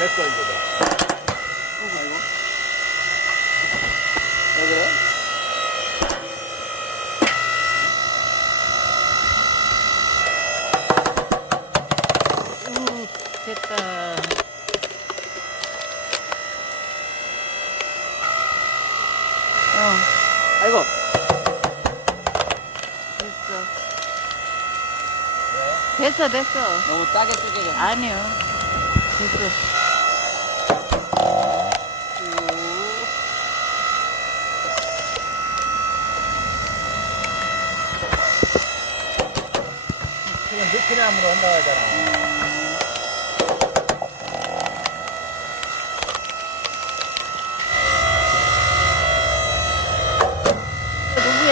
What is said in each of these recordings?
됐어 이거다. 아이고. 왜 그래? 됐다. 아이고. 됐어. 됐어. 너무 짜게 뜯기게. 아니요. 됐어. 지금 느끼나무로 한다고 하잖아. 무게.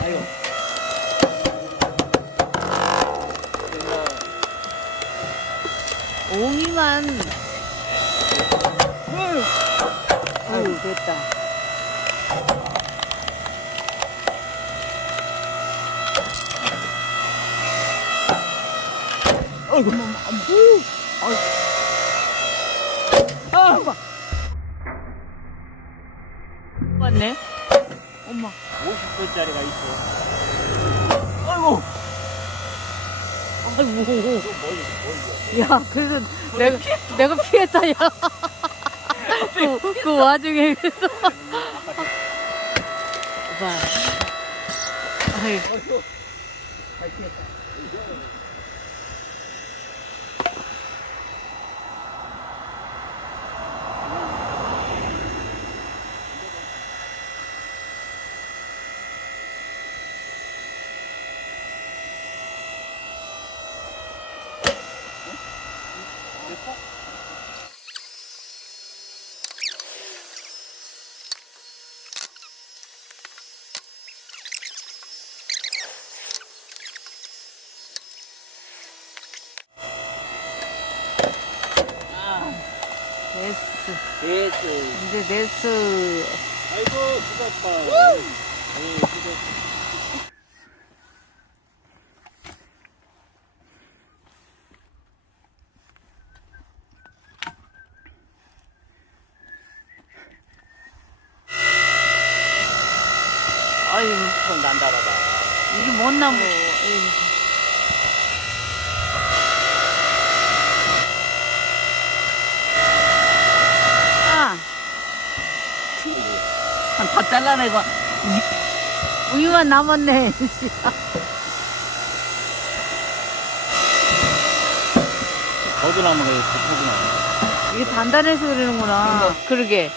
아이고. 옹이만. 아유, 됐다. 아이고. 맞네. 엄마. 50도짜리가 있어. 아이고. 아이고. 멀리. 야, 그래도 내가 피했다, 야. 그 와중에. 그래서. 오빠. 아이, 됐어. 됐어. 이제 됐어. 아이고 죽었다. 아니 죽었어. 아유, 손 난다라다. 이게 뭔 나무. 아, 다 잘라내고. 우유만 남았네. 거두나무가 이렇게 거두나무. 이게 단단해서 그러는구나. 그러게.